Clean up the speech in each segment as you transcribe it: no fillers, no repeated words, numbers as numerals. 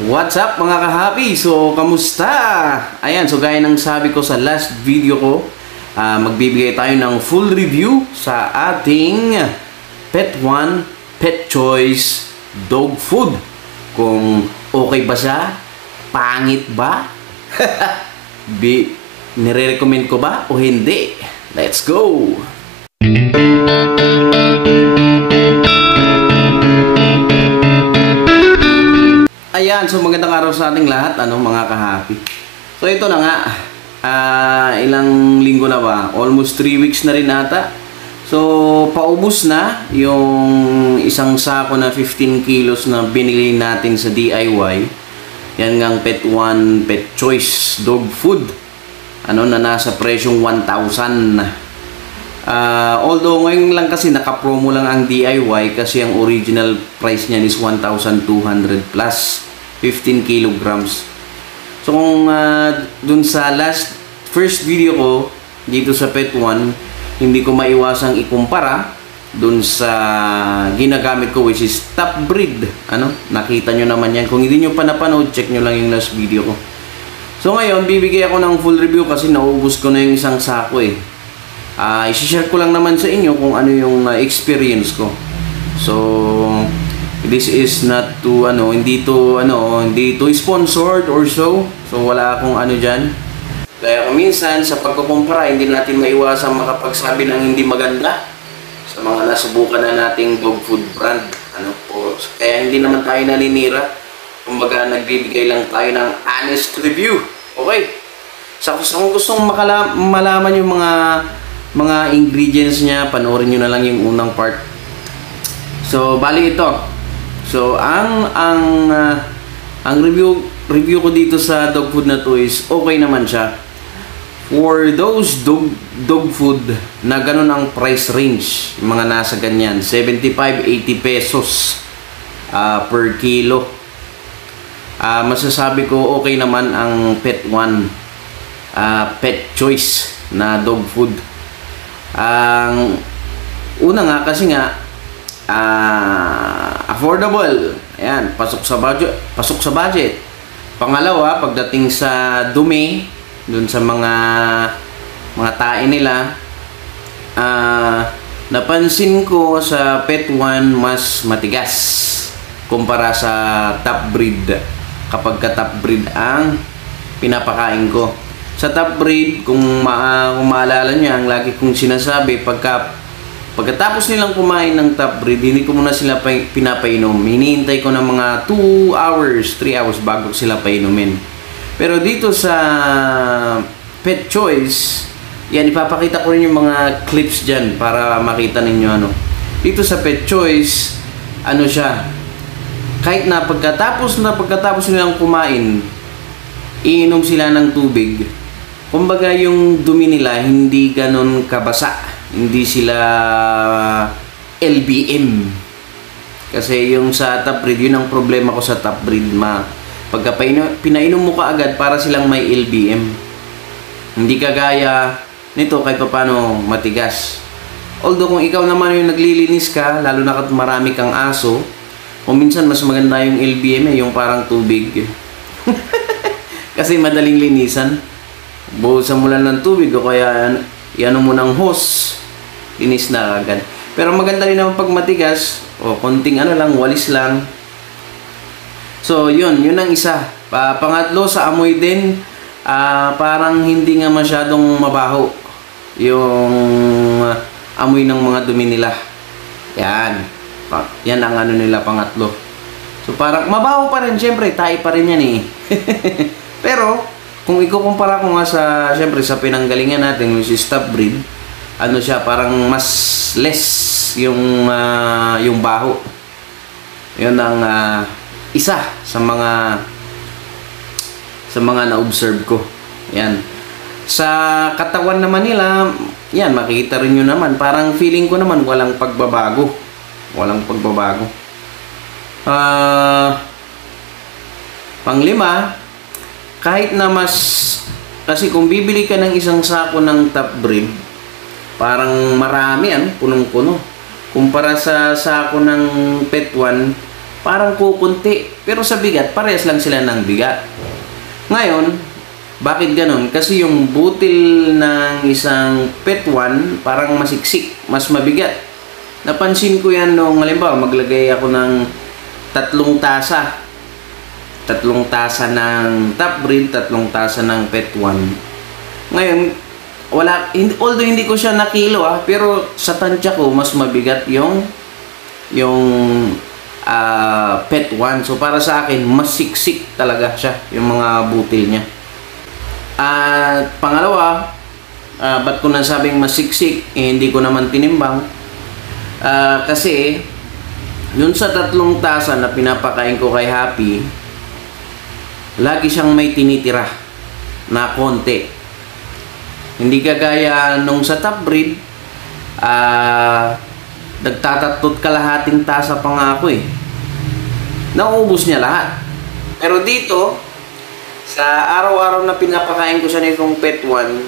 What's up mga kahapi? So, kamusta? Ayan, so gaya ng sabi ko sa last video ko, magbibigay tayo ng full review sa ating Pet One Pet Choice Dog Food. Kung okay ba siya? Pangit ba? Nire-recommend ko ba o hindi? Let's go! Ayan, so magandang araw sa ating lahat, mga kahapi. So ito na nga, ilang linggo na ba? Almost 3 weeks na rin ata. So paubos na yung isang sako na 15 kilos na binili natin sa DIY. Yan ngang Pet One Pet Choice Dog Food. Na nasa presyong 1,000. Although ngayon lang kasi naka-promo lang ang DIY kasi ang original price niyan is 1,200 plus 15 kilograms. So kung dun sa first video ko dito sa Pet One, hindi ko maiwasang ikumpara dun sa ginagamit ko, which is top breed. Nakita nyo naman yan. Kung hindi nyo pa napanood, check nyo lang yung last video ko. So ngayon, bibigay ako ng full review kasi naubos ko na yung isang sako eh. I-share ko lang naman sa inyo kung ano yung experience ko. So this is not to hindi to sponsored or so. So wala akong diyan. Kaya minsan sa pagkukumpara hindi natin maiwasang makapagsabi ng hindi maganda sa mga nasubukan na nating dog food brand. Kaya hindi naman tayo naninira. Kumbaga nagbibigay lang tayo ng honest review. Okay? So kung gustong malaman yung mga ingredients niya, panoorin niyo na lang yung unang part. So bali ito. So ang review ko dito sa dog food na to is okay naman siya. For those dog food na ganun ang price range, mga nasa ganyan, 75-80 pesos per kilo. Masasabi ko okay naman ang Pet One Pet Choice na dog food. Ang una nga kasi nga affordable. Ayan, pasok sa budget. Pangalawa, pagdating sa dumi, dun sa mga tae nila, napansin ko sa Pet One mas matigas kumpara sa top breed. Kapag ka top breed ang pinapakain ko. Sa top breed, kung maalala niyo, ang lagi kong sinasabi, pagkatapos nilang kumain ng top breed, hindi ko muna sila pinapainom. Hinihintay ko ng mga 2 hours, 3 hours bago sila painumin. Pero dito sa Pet Choice, yan, ipapakita ko rin yung mga clips dyan para makita ninyo Dito sa Pet Choice, siya, kahit na pagkatapos nilang kumain, iinom sila ng tubig. Kumbaga yung dumi nila hindi ganon kabasa. Hindi sila LBM. Kasi yung sa top breed, yun ang problema ko sa top breed. Pagka pinainom mo ka agad, para silang may LBM. Hindi kagaya nito kahit paano matigas. Although kung ikaw naman yung naglilinis ka, lalo na kapag marami kang aso, o minsan mas maganda yung LBM yung parang tubig. Kasi madaling linisan. Buhusan mo lang ng tubig o kaya iano mo ng hose, linis na agad. Pero maganda rin naman pag matigas o konting lang, walis lang. So yun ang isa. Pangatlo, sa amoy din, parang hindi nga masyadong mabaho yung amoy ng mga dumi nila. Yan ang nila, pangatlo. So parang mabaho pa rin, syempre tayo pa rin yan eh. Pero kung ikukumpara ko nga syempre sa pinanggalingan natin, which is top breed, siya, parang mas less yung baho. Yun ang isa sa mga na-observe ko. Yan. Sa katawan naman nila, yan, makikita rin nyo naman, parang feeling ko naman walang pagbabago. Panglima, kahit na kasi kung bibili ka ng isang sako ng top breed, parang marami punong-puno. Kumpara sa sako ng Pet One, parang kukunti. Pero sa bigat, parehas lang sila ng bigat. Ngayon, bakit ganun? Kasi yung butil ng isang PET 1 parang masiksik, mas mabigat. Napansin ko yan nung halimbawa maglagay ako ng 3 tasa. 3 tasa ng top breed, 3 tasa ng PET 1. Ngayon, although hindi ko siya nakilo pero sa tansya ko mas mabigat yung PET 1. So para sa akin, mas siksik talaga siya, yung mga butil niya. At pangalawa, ba't ko nasabing masiksik? Hindi ko naman tinimbang. Kasi, yun sa 3 tasa na pinapakain ko kay Happy, lagi siyang may tinitira na konti. Hindi kagaya nung sa top breed, nagtatatot kalahating tasa pa nga ako eh. Nauubos niya lahat. Pero dito, sa araw-araw na pinapakain ko siya nitong PET 1,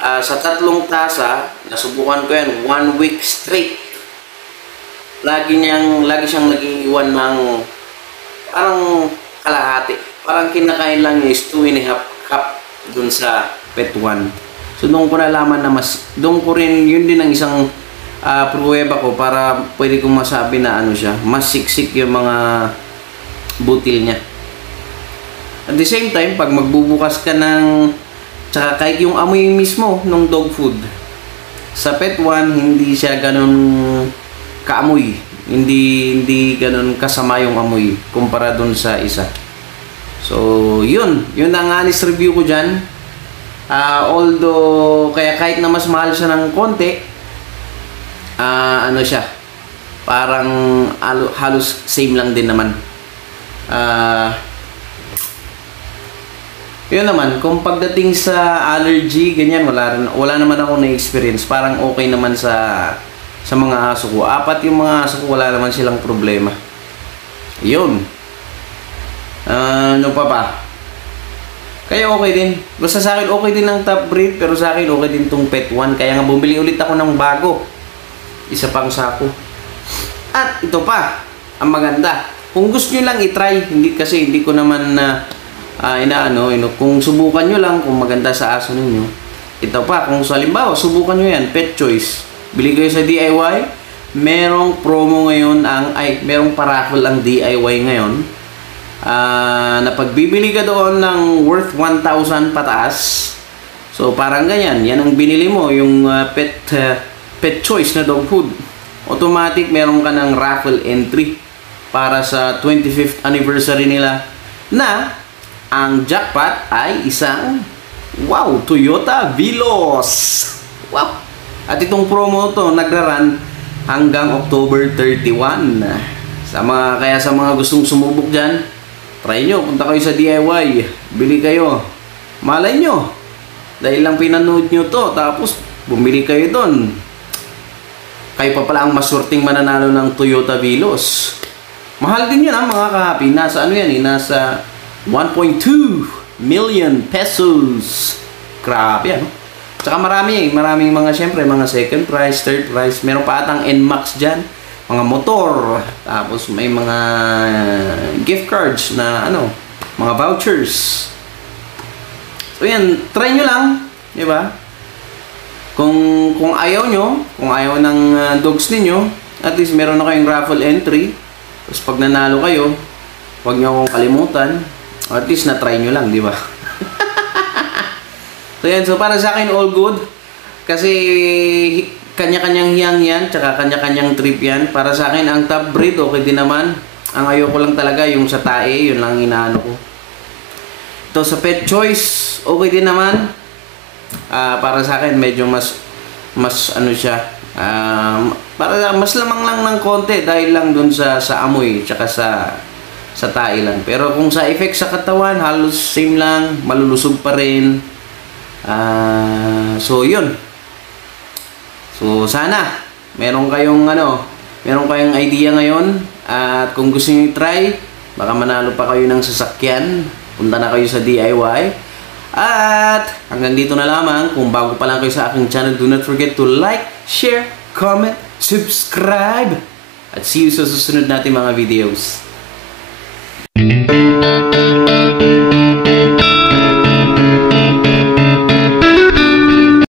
sa 3 tasa, nasubukan ko yan 1 week straight. Lagi siyang nag-iwan ng parang kalahati. Parang kinakain lang niya is 2.5 cup dun sa PET 1. So doon ko nalaman na doon ko rin, yun din ang isang pruweba ko para pwede kong masabi na mas siksik yung mga butil niya. At the same time, pag magbubukas ka tsaka kahit yung amoy mismo ng dog food, sa PET 1, hindi siya ganun kaamoy. Hindi ganun kasama yung amoy kumpara dun sa isa. So, yun ang honest review ko dyan. Although, kahit na mas mahal siya ng konti, siya, parang halos same lang din naman. Yun naman, kung pagdating sa allergy, ganyan, wala naman ako na-experience. Parang okay naman sa mga aso ko. 4 yung mga aso ko, wala naman silang problema. Yun. Ano pa? Kaya okay din. Basta sa akin, okay din ang top breed, pero sa akin, okay din tong PET 1. Kaya nga bumili ulit ako ng bago. Isa pang sako. At ito pa, ang maganda. Kung gusto nyo lang i-try, hindi ko naman kung subukan nyo lang, kung maganda sa aso ninyo, ito pa, kung halimbawa, subukan nyo yan, Pet Choice, bili kayo sa DIY, merong promo ngayon, merong paraffle ang DIY ngayon, na pagbibili ka doon ng worth 1,000 pataas, so parang ganyan, yan ang binili mo, yung Pet Choice na dog food, automatic meron ka ng raffle entry para sa 25th anniversary nila, na ang jackpot ay isang Toyota Vilos. Wow! At itong promo to nagraran hanggang October 31. Kaya sa mga gustong sumubok dyan, try nyo, punta kayo sa DIY, bili kayo. Malay nyo, dahil lang pinanood nyo to, tapos bumili kayo doon. Kayo pa pala ang masurting mananalo ng Toyota Vilos. Mahal din yun mga ka-happy. Nasa nasa 1.2 million pesos. Grabe Tsaka maraming mga syempre, mga second prize, third prize. Meron pa atang NMAX dyan. Mga motor. Tapos may mga gift cards na mga vouchers. So yan, try nyo lang. Diba? Kung ayaw nyo, kung ayaw ng dogs ninyo, at least meron na kayong raffle entry. Tapos pag nanalo kayo, huwag nyo akong kalimutan. At least na-try nyo lang, di ba? So yan, so para sa akin all good. Kasi kanya-kanyang hiyang yan, tsaka kanya-kanyang trip yan. Para sa akin, ang top breed, okay din naman. Ang ayoko lang talaga, yung sa tae, yun lang inaano ko. Ito sa Pet Choice, okay din naman. Para sa akin, medyo mas siya. Para mas lamang lang ng konti dahil lang dun sa amoy, tsaka sa tae lang. Pero kung sa effect sa katawan, halos same lang, malulusog pa rin. So yun. So sana meron kayong idea ngayon, at kung gusto niyo i-try, baka manalo pa kayo ng sasakyan. Punta na kayo sa DIY. At hanggang dito na lamang. Kung bago pa lang kayo sa aking channel, do not forget to like, share, comment, subscribe. At see you sa susunod natin mga videos.